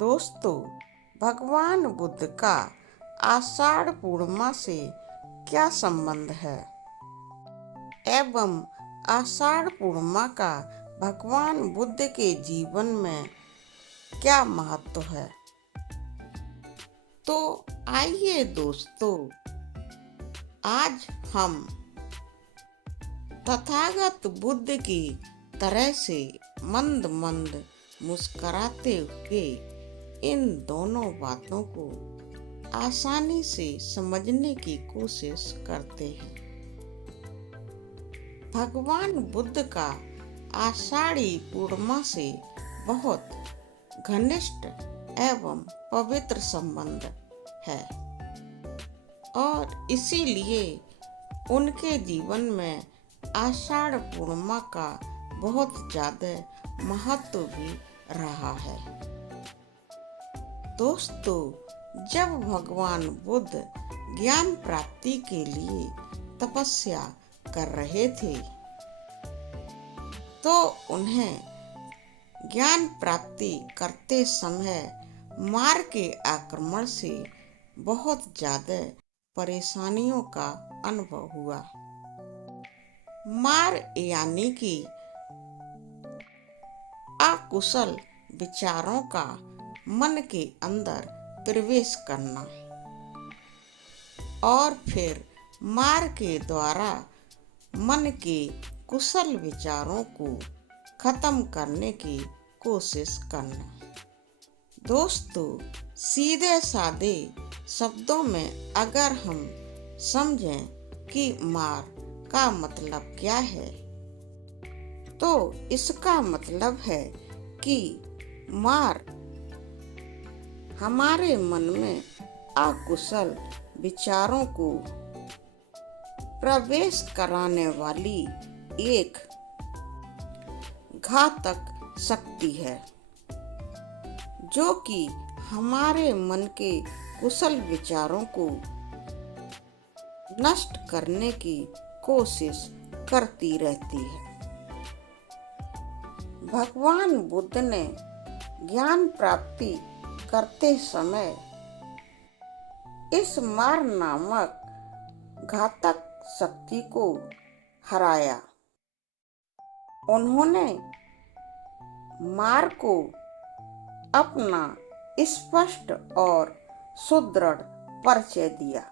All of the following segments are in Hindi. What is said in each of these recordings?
दोस्तों, भगवान बुद्ध का आषाढ़ पूर्णिमा से क्या संबंध है एवं आषाढ़ पूर्णिमा का भगवान बुद्ध के जीवन में क्या महत्व है। तो आइए दोस्तों, आज हम तथागत बुद्ध की तरह से मंद मंद मुस्कुराते हुए इन दोनों बातों को आसानी से समझने की कोशिश करते हैं। भगवान बुद्ध का आषाढ़ी पूर्णिमा से बहुत घनिष्ठ एवं पवित्र संबंध है और इसीलिए उनके जीवन में आषाढ़ पूर्णिमा का बहुत ज्यादा महत्व भी रहा है। दोस्तों, जब भगवान बुद्ध ज्ञान प्राप्ति के लिए तपस्या कर रहे थे तो उन्हें ज्ञान प्राप्ति करते समय मार के आक्रमण से बहुत ज्यादा परेशानियों का अनुभव हुआ। मार यानी कि अकुशल विचारों का मन के अंदर प्रवेश करना और फिर मार के द्वारा मन के कुशल विचारों को खत्म करने की कोशिश करना। दोस्तों, सीधे साधे शब्दों में अगर हम समझें कि मार का मतलब क्या है, तो इसका मतलब है कि मार हमारे मन में अकुशल विचारों को प्रवेश कराने वाली एक घातक शक्ति है, जो कि हमारे मन के कुशल विचारों को नष्ट करने की कोशिश करती रहती है। भगवान बुद्ध ने ज्ञान प्राप्ति करते समय इस मार नामक घातक शक्ति को हराया। उन्होंने मार को अपना स्पष्ट और सुदृढ़ परिचय दिया।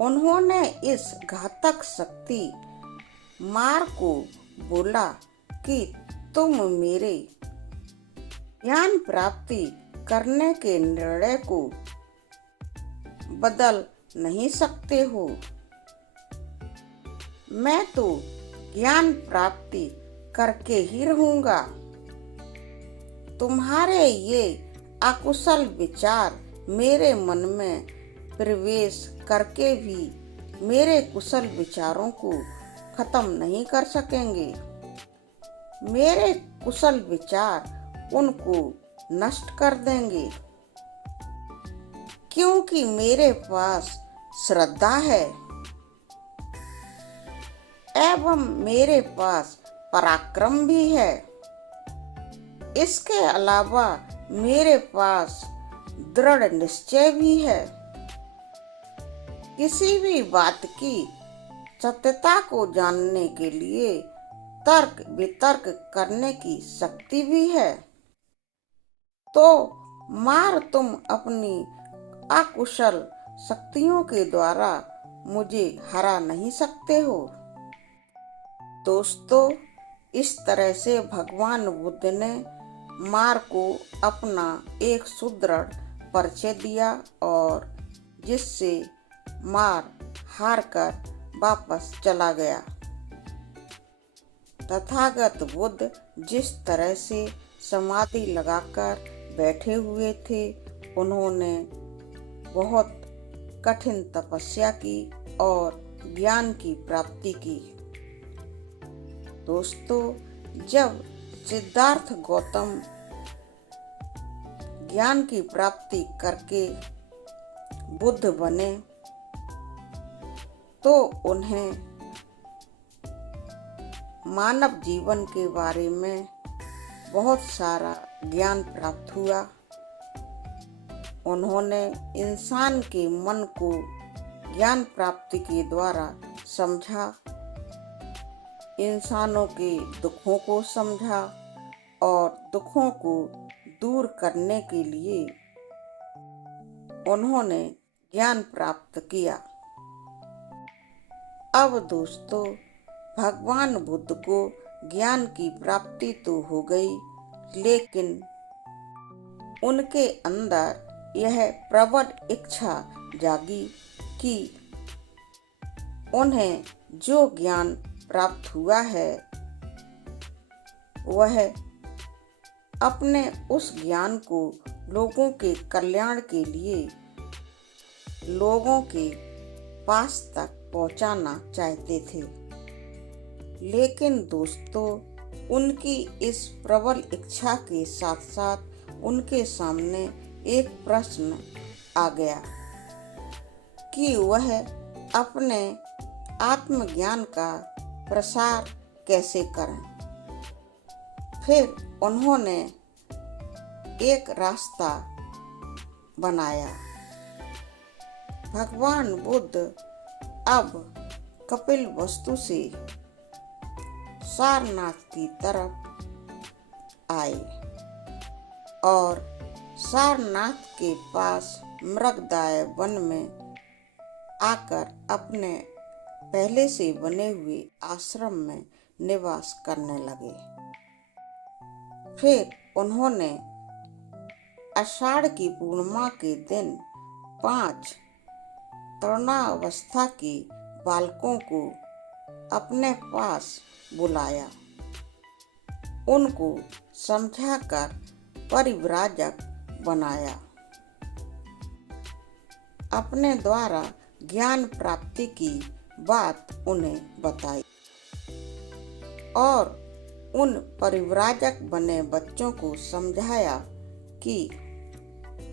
उन्होंने इस घातक शक्ति मार को बोला कि तुम मेरे ज्ञान प्राप्ति करने के निर्णय को बदल नहीं सकते हो। मैं तो ज्ञान प्राप्ति करके ही रहूंगा। तुम्हारे ये अकुशल विचार मेरे मन में प्रवेश करके भी मेरे कुशल विचारों को खत्म नहीं कर सकेंगे। मेरे कुशल विचार उनको नष्ट कर देंगे, क्योंकि मेरे पास श्रद्धा है एवं मेरे पास पराक्रम भी है। इसके अलावा मेरे पास दृढ़ निश्चय भी है। किसी भी बात की सत्यता को जानने के लिए तर्क वितर्क करने की शक्ति भी है। तो मार तुम अपनी अकुशल शक्तियों के द्वारा मुझे हरा नहीं सकते हो। दोस्तों, इस तरह से भगवान बुद्ध ने मार को अपना एक सुदृढ़ परिचय दिया और जिससे मार हार कर वापस चला गया। तथागत बुद्ध जिस तरह से समाधि लगाकर बैठे हुए थे, उन्होंने बहुत कठिन तपस्या की और ज्ञान की प्राप्ति की। दोस्तों, जब सिद्धार्थ गौतम ज्ञान की प्राप्ति करके बुद्ध बने तो उन्हें मानव जीवन के बारे में बहुत सारा ज्ञान प्राप्त हुआ। उन्होंने इंसान के मन को ज्ञान प्राप्ति के द्वारा समझा, इंसानों के दुखों को समझा और दुखों को दूर करने के लिए उन्होंने ज्ञान प्राप्त किया। अब दोस्तों, भगवान बुद्ध को ज्ञान की प्राप्ति तो हो गई, लेकिन उनके अंदर यह प्रबल इच्छा जागी कि उन्हें जो ज्ञान प्राप्त हुआ है वह अपने उस ज्ञान को लोगों के कल्याण के लिए लोगों के पास तक पहुंचाना चाहते थे। लेकिन दोस्तों, उनकी इस प्रबल इच्छा के साथ साथ उनके सामने एक प्रश्न आ गया कि वह अपने आत्मज्ञान का प्रसार कैसे करें। फिर उन्होंने एक रास्ता बनाया। भगवान बुद्ध अब कपिलवस्तु से सारनाथ की तरफ आए और सारनाथ के पास मृगदाय वन में आकर अपने पहले से बने हुए आश्रम में निवास करने लगे। फिर उन्होंने आषाढ़ की पूर्णिमा के दिन 5 तरुणावस्था के बालकों को अपने पास बुलाया, उनको समझाकर परिव्राजक बनाया, अपने द्वारा ज्ञान प्राप्ति की बात उन्हें बताई और उन परिव्राजक बने बच्चों को समझाया कि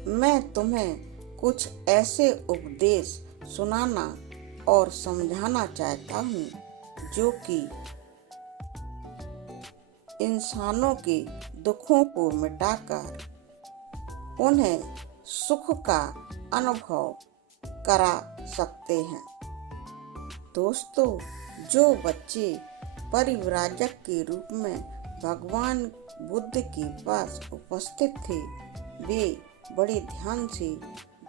मैं तुम्हें कुछ ऐसे उपदेश सुनाना और समझाना चाहता हूँ जो कि इंसानों के दुखों को मिटाकर उन्हें सुख का अनुभव करा सकते हैं। दोस्तों, जो बच्चे परिव्राजक के रूप में भगवान बुद्ध के पास उपस्थित थे, वे बड़े ध्यान से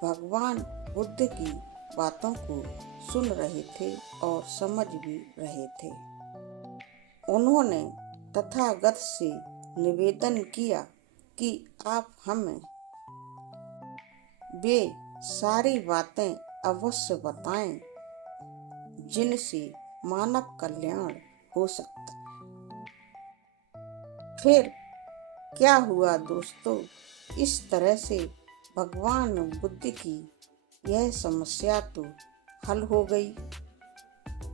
भगवान बुद्ध की बातों को सुन रहे थे और समझ भी रहे थे। उन्होंने तथागत से निवेदन किया कि आप हमें वे सारी बातें अवश्य बताएं जिनसे मानव कल्याण हो सकता है। फिर क्या हुआ दोस्तों, इस तरह से भगवान बुद्ध की यह समस्या तो हल हो गई।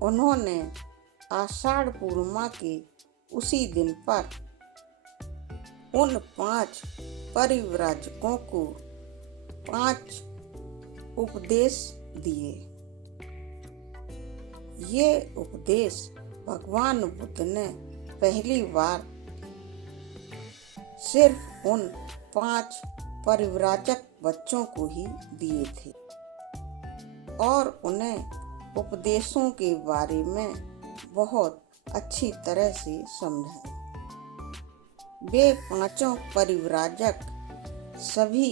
उन्होंने आषाढ़ पूर्णिमा के उसी दिन पर उन 5 परिव्राजकों को 5 उपदेश दिए। ये उपदेश भगवान बुद्ध ने पहली बार सिर्फ उन 5 परिव्राजक बच्चों को ही दिए थे और उन्हें उपदेशों के बारे में बहुत अच्छी तरह से समझाया। वे 5 परिव्राजक सभी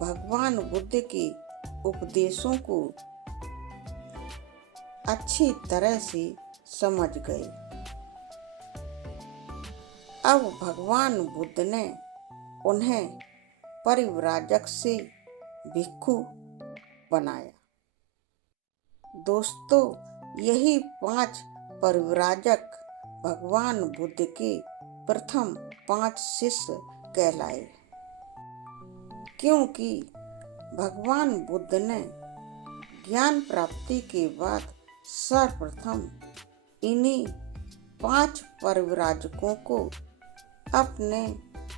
भगवान बुद्ध के उपदेशों को अच्छी तरह से समझ गए। अब भगवान बुद्ध ने उन्हें परिव्राजक से भिक्षु बनाया। दोस्तों, यही 5 परिव्राजक भगवान बुद्ध के प्रथम 5 शिष्य कहलाए, क्योंकि भगवान बुद्ध ने ज्ञान प्राप्ति के बाद सर्वप्रथम इन्हीं 5 परिव्राजकों को अपने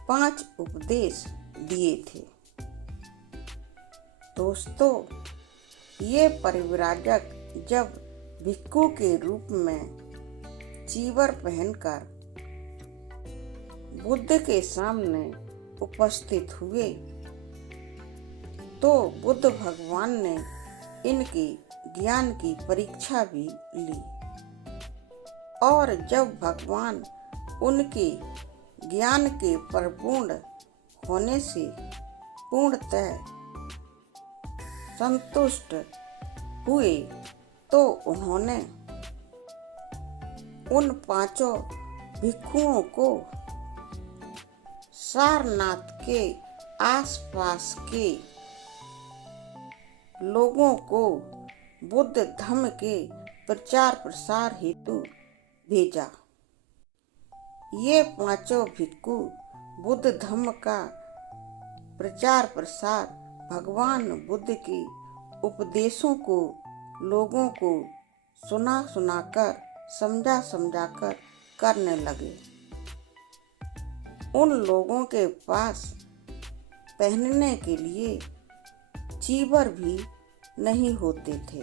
5 उपदेश दिए थे। दोस्तों, ये परिव्राजक जब भिक्षु के रूप में चीवर पहनकर बुद्ध के सामने उपस्थित हुए तो बुद्ध भगवान ने इनके ज्ञान की परीक्षा भी ली। और जब भगवान उनके ज्ञान के परिपूर्ण होने से पूर्णतः संतुष्ट हुए तो उन्होंने उन पांचों भिक्षुओं को सारनाथ के आसपास के लोगों को बुद्ध धर्म के प्रचार प्रसार हेतु भेजा। ये पांचों भिक्षु बुद्ध धर्म का प्रचार प्रसार भगवान बुद्ध के उपदेशों को लोगों को सुना सुनाकर समझा समझाकर करने लगे। उन लोगों के पास पहनने के लिए चीवर भी नहीं होते थे,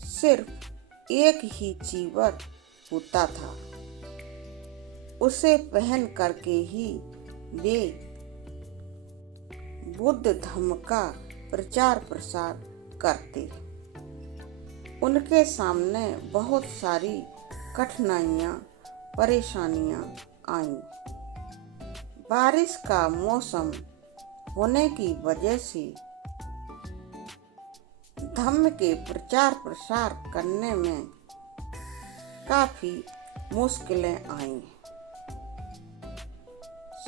सिर्फ एक ही चीवर होता था। उसे पहन करके ही वे बुद्ध धर्म का प्रचार प्रसार करते। उनके सामने बहुत सारी कठिनाइयाँ परेशानियाँ आईं। बारिश का मौसम होने की वजह से धर्म के प्रचार प्रसार करने में काफी मुश्किलें आईं।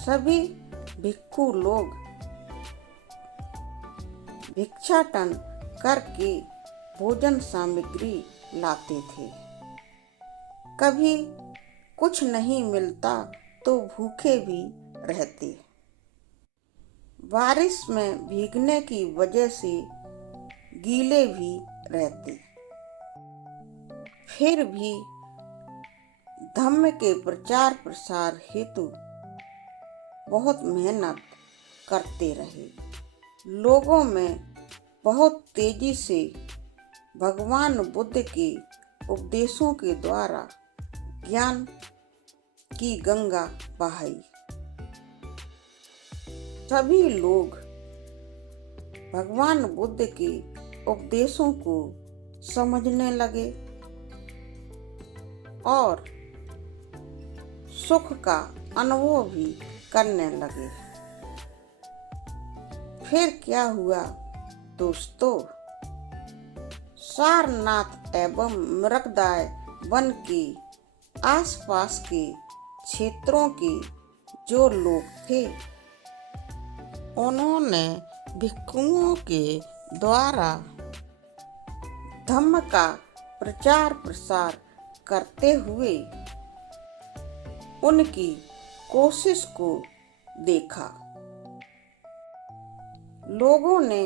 सभी भिक्षु लोग भिक्षाटन करके भोजन सामग्री लाते थे। कभी कुछ नहीं मिलता तो भूखे भी रहते। बारिश में भीगने की वजह से गीले भी रहते। फिर भी धर्म के प्रचार प्रसार हेतु बहुत मेहनत करते रहे। लोगों में बहुत तेजी से भगवान बुद्ध के उपदेशों के द्वारा ज्ञान की गंगा बहाई। सभी लोग भगवान बुद्ध के उपदेशों को समझने लगे और सुख का अनुभव भी करने लगे। फिर क्या हुआ दोस्तों? सारनाथ एवं मृगदाय वन के आसपास के क्षेत्रों के जो लोग थे, उन्होंने भिक्षुओं के द्वारा धम्म का प्रचार प्रसार करते हुए उनकी कोशिश को देखा। लोगों ने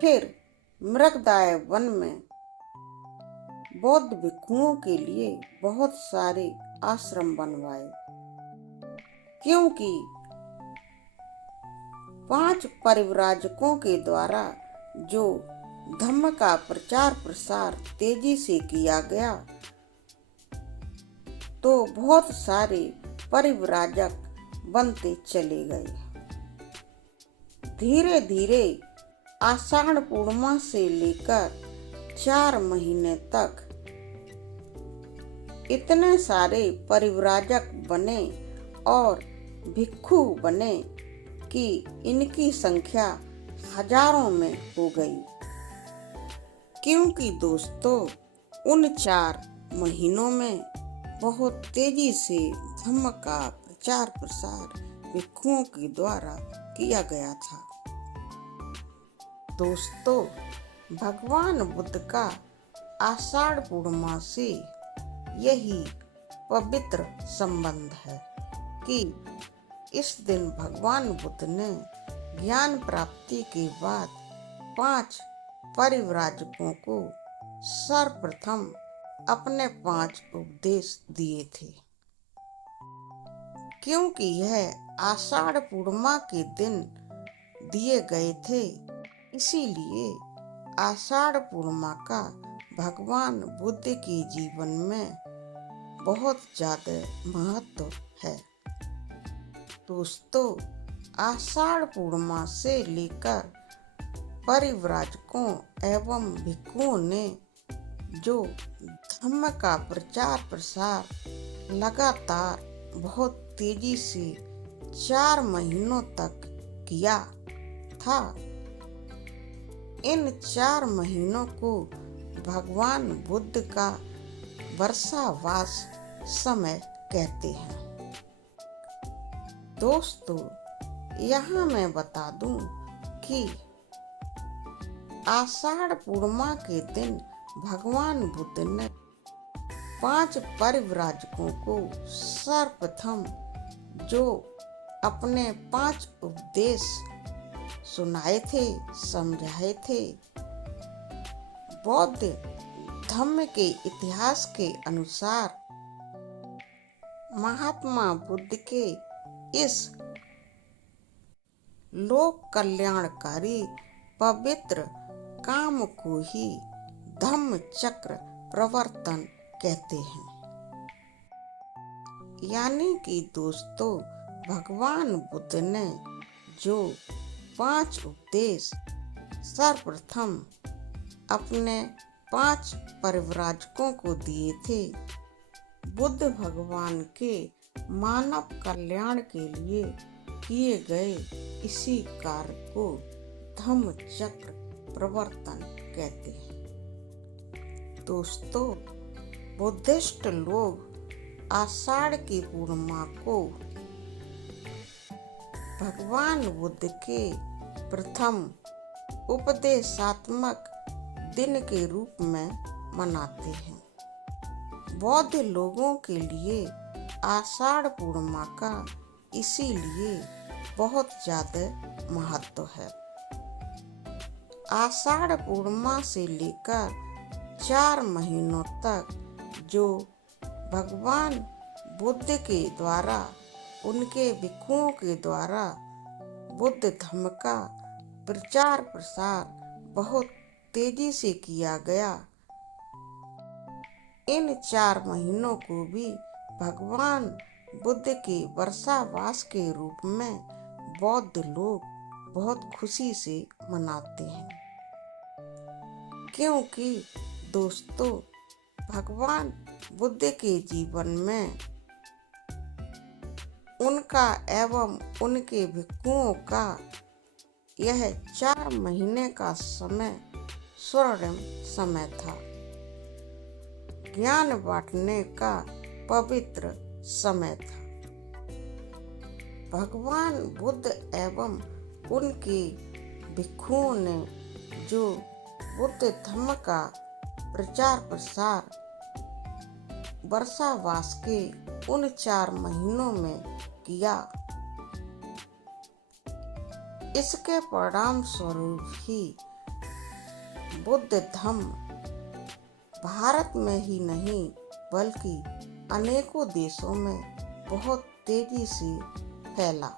फिर मृगदाय वन में बौद्ध भिक्षुओं के लिए बहुत सारे आश्रम बनवाए, क्योंकि 5 परिव्राजकों के द्वारा जो धम्म का प्रचार प्रसार तेजी से किया गया तो बहुत सारे परिव्राजक बनते चले गए। धीरे धीरे आषाढ़ पूर्णिमा से लेकर 4 महीने तक इतने सारे परिव्राजक बने और भिक्षु बने कि इनकी संख्या हजारों में हो गई। क्योंकि दोस्तों उन 4 महीनों में बहुत तेजी से धम्म का प्रचार प्रसार भिक्षुओं के द्वारा किया गया था। दोस्तों भगवान बुद्ध का आषाढ़ पूर्णिमा से यही पवित्र संबंध है कि इस दिन भगवान बुद्ध ने ज्ञान प्राप्ति के बाद 5 परिव्राजकों को सर्वप्रथम अपने 5 उपदेश दिए थे। क्योंकि यह आषाढ़ पूर्णिमा के दिन दिए गए थे, इसीलिए आषाढ़ पूर्णिमा का भगवान बुद्ध के जीवन में बहुत ज्यादा महत्व है। दोस्तों, आषाढ़ पूर्णिमा से लेकर परिव्राजकों एवं भिक्षुओं ने जो धम्म का प्रचार प्रसार लगातार बहुत तेजी से 4 महीनों तक किया था, इन 4 महीनों को भगवान बुद्ध का वर्षावास समय कहते हैं। दोस्तों, यहाँ मैं बता दूं कि आषाढ़ पूर्णिमा के दिन भगवान बुद्ध ने 5 परिव्राजकों को सर्वप्रथम जो अपने 5 उपदेश सुनाए थे, समझाए थे। बौद्ध धर्म के इतिहास के अनुसार महात्मा बुद्ध के इस लोक कल्याणकारी पवित्र काम को ही धम्म चक्र प्रवर्तन कहते हैं। यानी कि दोस्तों, भगवान बुद्ध ने जो 5 उपदेश सर्वप्रथम अपने 5 परिव्राजकों को दिए थे, बुद्ध भगवान के मानव कल्याण के लिए किए गए इसी कार्य को धम्म चक्र प्रवर्तन कहते हैं। दोस्तों, बुद्धिस्ट लोग आषाढ़ की पूर्णिमा को भगवान बुद्ध के प्रथम उपदेशात्मक दिन के रूप में मनाते हैं। बौद्ध लोगों के लिए आषाढ़ पूर्णिमा का इसीलिए बहुत ज्यादा महत्व है। आषाढ़ पूर्णिमा से लेकर 4 महीनों तक जो भगवान बुद्ध के द्वारा, उनके भिक्षुओं के द्वारा बुद्ध धर्म का प्रचार प्रसार बहुत तेजी से किया गया, इन 4 महीनों को भी भगवान बुद्ध के वर्षावास के रूप में बौद्ध लोग बहुत खुशी से मनाते हैं। क्योंकि दोस्तों, भगवान बुद्ध के जीवन में उनका एवं उनके भिक्षुओं का यह 4 महीने का समय स्वर्णिम समय था, ज्ञान बांटने का पवित्र समय था। भगवान बुद्ध एवं उनके भिक्षुओं ने जो बुद्ध धर्म का प्रचार प्रसार वर्षावास के उन 4 महीनों में किया, इसके परिणाम स्वरूप ही बुद्ध धर्म भारत में ही नहीं बल्कि अनेकों देशों में बहुत तेजी से फैला।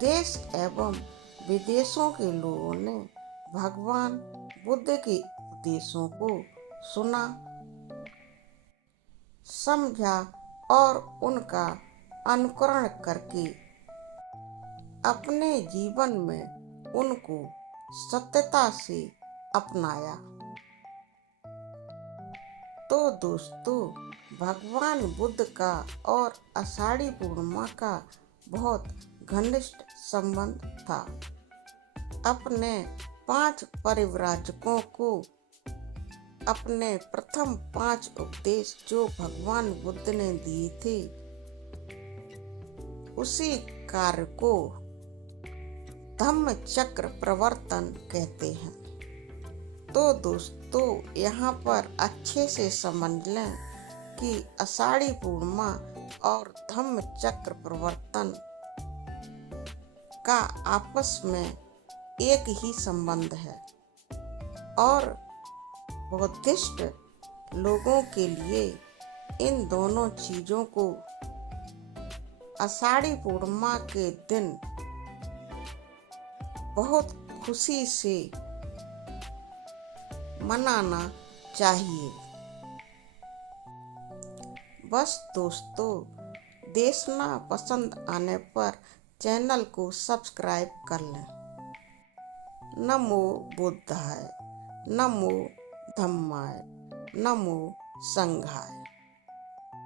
देश एवं विदेशों के लोगों ने भगवान बुद्ध के उपदेशों को सुना, समझा और उनका अनुकरण करके अपने जीवन में उनको सत्यता से अपनाया। तो दोस्तों, भगवान बुद्ध का और आषाढ़ी पूर्णिमा का बहुत घनिष्ठ संबंध था। अपने 5 परिव्राजकों को अपने प्रथम 5 उपदेश जो भगवान बुद्ध ने दिए थे, उसी कार्य को धम्म चक्र प्रवर्तन कहते हैं। तो दोस्तों, यहाँ पर अच्छे से समझ लें कि आषाढ़ी पूर्णिमा और धम्म चक्र प्रवर्तन का आपस में एक ही संबंध है और बुद्धिस्ट लोगों के लिए इन दोनों चीजों को आषाढ़ी पूर्णिमा के दिन बहुत खुशी से मनाना चाहिए। बस दोस्तों, देखना पसंद आने पर चैनल को सब्सक्राइब कर लें। नमो बुद्धाय, नमो धम्माय, नमो संघाय।